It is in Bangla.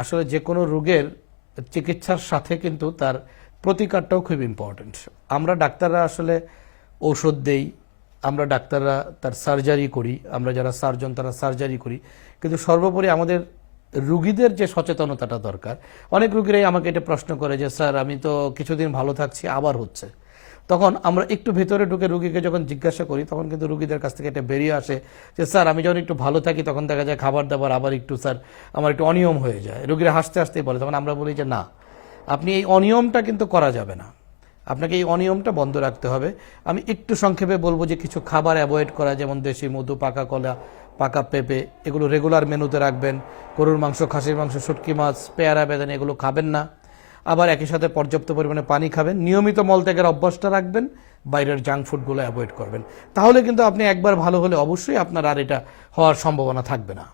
আসলে যে কোনো রোগের চিকিৎসার সাথে কিন্তু তার প্রতিকারটাও খুব ইম্পর্টেন্ট। আমরা ডাক্তাররা আসলে ঔষধ দেই, আমরা ডাক্তাররা তার সার্জারি করি, আমরা যারা সার্জন তারা সার্জারি করি, কিন্তু সর্বোপরি আমাদের রুগীদের যে সচেতনতাটা দরকার। অনেক রুগীরাই আমাকে এটা প্রশ্ন করে যে স্যার আমি তো কিছুদিন ভালো থাকছি আবার হচ্ছে। তখন আমরা একটু ভেতরে ঢুকে রুগীকে যখন জিজ্ঞাসা করি তখন কিন্তু রুগীদের কাছ থেকে এটা বেরিয়ে আসে যে স্যার আমি যখন একটু ভালো থাকি তখন দেখা যায় খাবার দাবার আবার একটু স্যার আমার একটু অনিয়ম হয়ে যায়। রুগীরা হাসতে হাসতেই বলে, তখন আমরা বলি যে না, আপনি এই অনিয়মটা কিন্তু করা যাবে না, আপনাকে এই অনিয়মটা বন্ধ রাখতে হবে। আমি একটু সংক্ষেপে বলবো যে কিছু খাবার অ্যাভয়েড করা, যেমন দেশি মধু, পাকা কলা, পাকা পেঁপে, এগুলো রেগুলার মেনুতে রাখবেন। গরুর মাংস, খাসির মাংস, শুটকি মাছ, পেয়ারা, বেদানা এগুলো খাবেন না। আবার একই সাথে পর্যাপ্ত পরিমাণে পানি খাবেন, নিয়মিত মলত্যাগের অভ্যাসটা রাখবেন, বাইরের জাঙ্ক ফুডগুলো অ্যাভয়েড করবেন। তাহলে কিন্তু আপনি একবার ভালো হলে অবশ্যই আপনার আর এটা হওয়ার সম্ভাবনা থাকবে না।